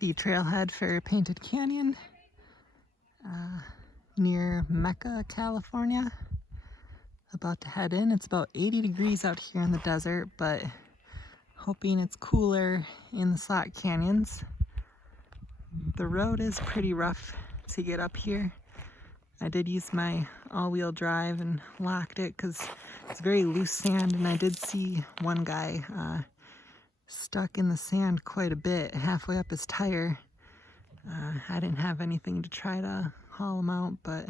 the trailhead for Painted Canyon near Mecca, California. About to head in. It's about 80 degrees out here in the desert, but hoping it's cooler in the slot canyons. The road is pretty rough to get up here. I did use my all-wheel drive and locked it because it's very loose sand, and I did see one guy stuck in the sand quite a bit, halfway up his tire. I didn't have anything to try to haul him out, but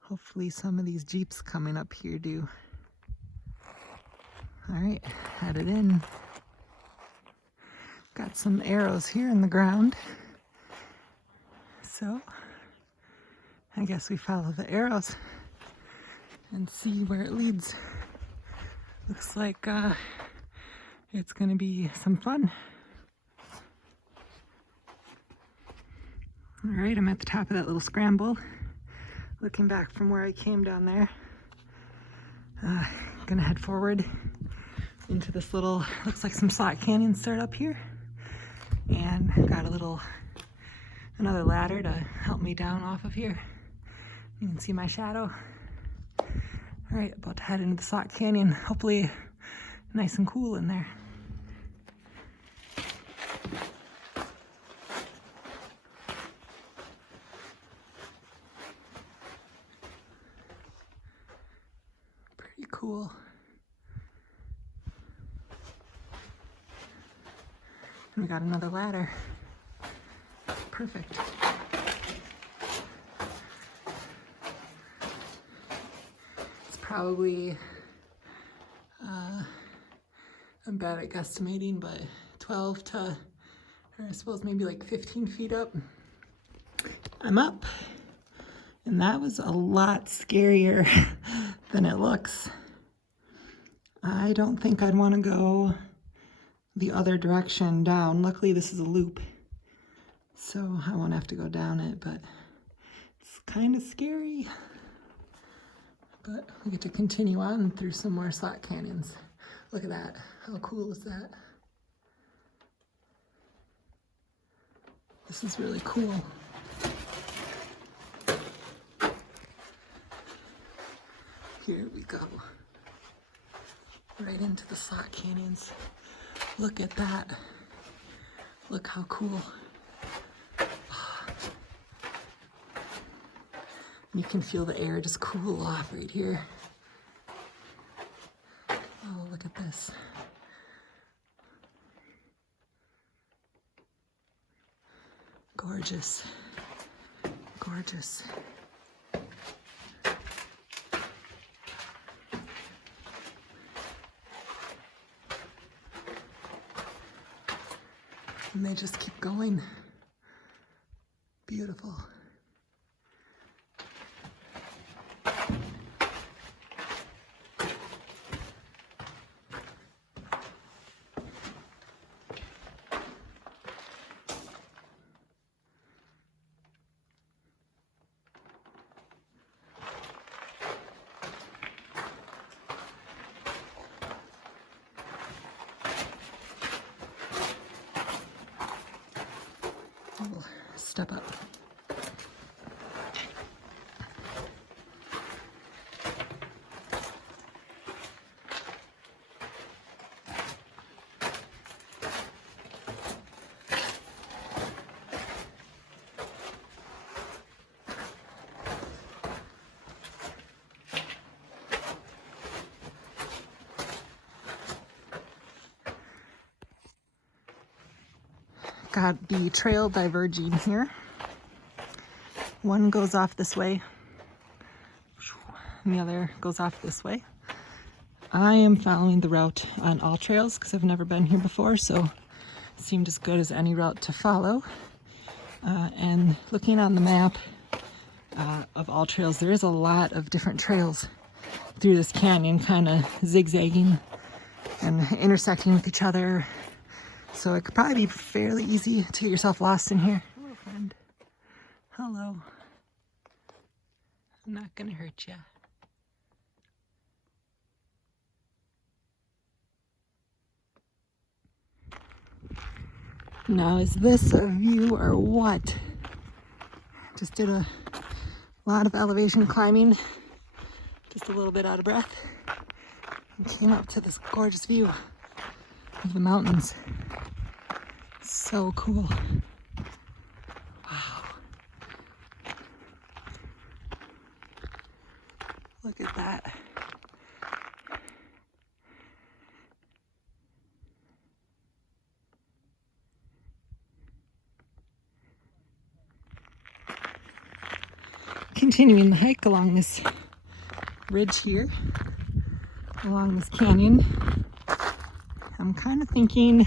hopefully some of these Jeeps coming up here do. All right, headed in. Got some arrows here in the ground. So I guess we follow the arrows and see where it leads. Looks like it's gonna be some fun. All right, I'm at the top of that little scramble, looking back from where I came down there. Gonna head forward into this little, looks like some slot canyons start up here. And got another ladder to help me down off of here. You can see my shadow. All right, about to head into the slot canyon. Hopefully nice and cool in there. Pretty cool. And we got another ladder. Perfect. It's probably, I'm bad at guesstimating, but 12 to, or I suppose maybe like 15 feet up. I'm up. And that was a lot scarier than it looks. I don't think I'd want to go the other direction down. Luckily this is a loop, so I won't have to go down it, but it's kind of scary. But we get to continue on through some more slot canyons. Look at that. How cool is that? This is really cool. Here we go. Right into the slot canyons. Look at that. Look how cool. You can feel the air just cool off right here. Oh, look at this. Gorgeous. Gorgeous. And they just keep going. Beautiful. We'll step up. Got the trail diverging here. One goes off this way, and the other goes off this way. I am following the route on all trails because I've never been here before, so it seemed as good as any route to follow. And looking on the map of all trails, there is a lot of different trails through this canyon, kind of zigzagging and intersecting with each other. So it could probably be fairly easy to get yourself lost in here. Hello, friend. Hello. I'm not gonna hurt you. Now, is this a view or what? Just did a lot of elevation climbing, just a little bit out of breath, and came up to this gorgeous view of the mountains. So cool. Wow. Look at that. Continuing the hike along this ridge here, along this canyon, I'm kind of thinking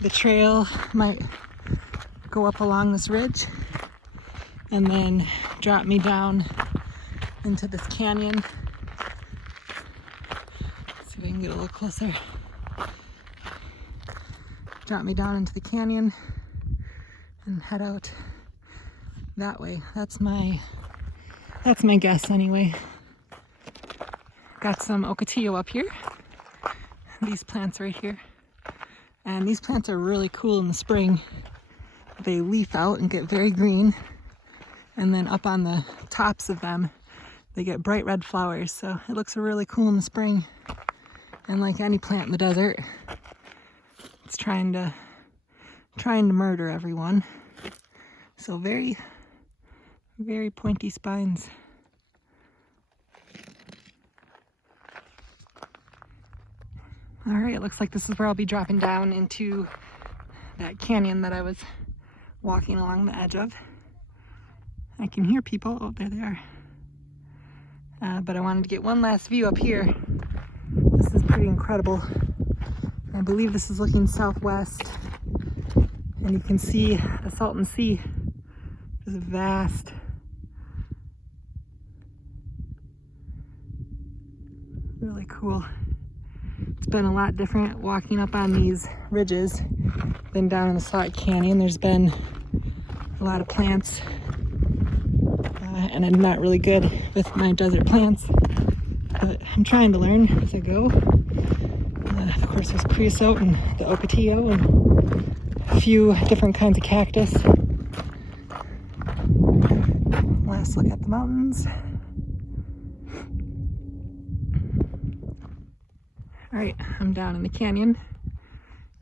the trail might go up along this ridge and then drop me down into this canyon. Let's see if I can get a little closer. Drop me down into the canyon and head out that way. That's my guess anyway. Got some ocotillo up here. These plants right here. And these plants are really cool in the spring. They leaf out and get very green. And then up on the tops of them, they get bright red flowers. So it looks really cool in the spring. And like any plant in the desert, it's trying to murder everyone. So very, very pointy spines. All right, it looks like this is where I'll be dropping down into that canyon that I was walking along the edge of. I can hear people. Oh, there they are. But I wanted to get one last view up here. This is pretty incredible. I believe this is looking southwest, and you can see the Salton Sea is vast. Really cool. It's been a lot different walking up on these ridges than down in the Slot Canyon. There's been a lot of plants, and I'm not really good with my desert plants, but I'm trying to learn as I go. Of course, there's creosote and the ocotillo and a few different kinds of cactus. Last look at the mountains. All right, I'm down in the canyon.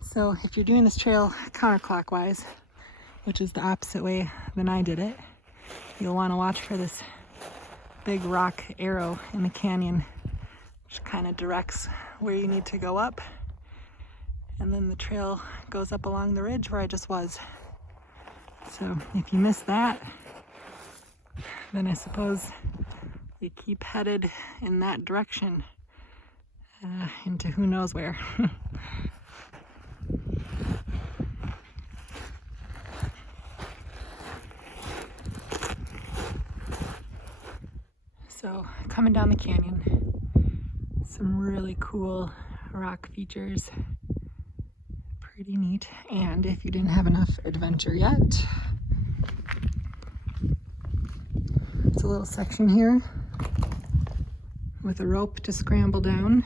So if you're doing this trail counterclockwise, which is the opposite way than I did it, you'll want to watch for this big rock arrow in the canyon, which kind of directs where you need to go up. And then the trail goes up along the ridge where I just was. So if you miss that, then I suppose you keep headed in that direction. Into who knows where. So coming down the canyon, some really cool rock features. Pretty neat. And if you didn't have enough adventure yet, it's a little section here with a rope to scramble down.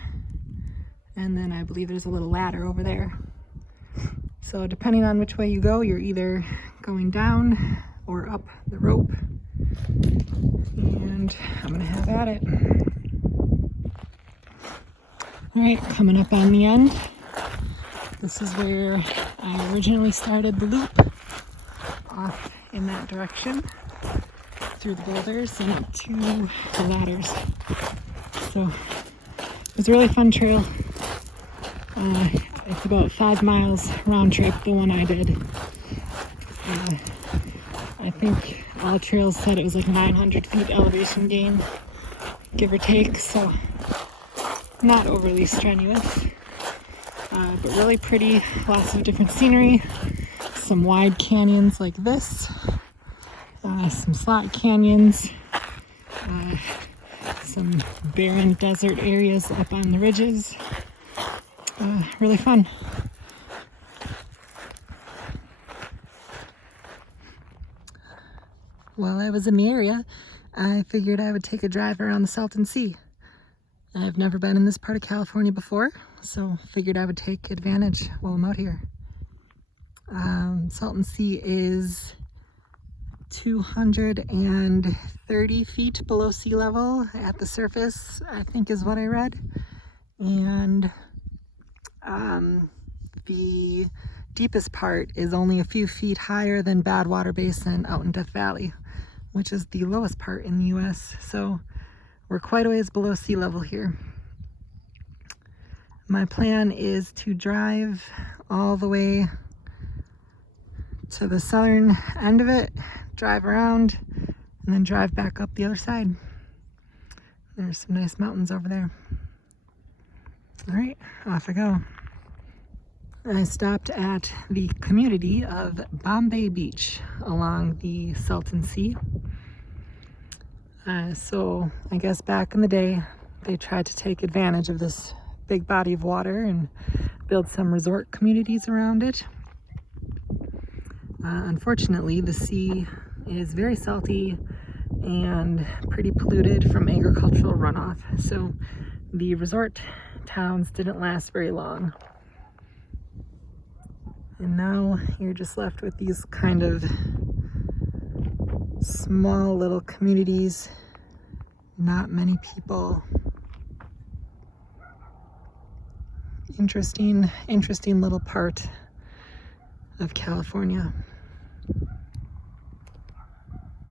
And then I believe there's a little ladder over there. So depending on which way you go, you're either going down or up the rope. And I'm gonna have at it. All right, coming up on the end. This is where I originally started the loop, off in that direction, through the boulders and up to the ladders. So it was a really fun trail. It's about 5 miles round trip, the one I did. I think all trails said it was like 900 feet elevation gain, give or take, so not overly strenuous, but really pretty, lots of different scenery, some wide canyons like this, some slot canyons, some barren desert areas up on the ridges. Really fun. While I was in the area, I figured I would take a drive around the Salton Sea. I've never been in this part of California before, so figured I would take advantage while I'm out here. Salton Sea is 230 feet below sea level at the surface, I think is what I read. And the deepest part is only a few feet higher than Badwater Basin out in Death Valley, which is the lowest part in the US. So we're quite a ways below sea level here. My plan is to drive all the way to the southern end of it, drive around, and then drive back up the other side. There's some nice mountains over there. All right, off I go. I stopped at the community of Bombay Beach along the Salton Sea. So I guess back in the day, they tried to take advantage of this big body of water and build some resort communities around it. Unfortunately, the sea is very salty and pretty polluted from agricultural runoff, so the resort towns didn't last very long. And now you're just left with these kind of small little communities, not many people. Interesting little part of California.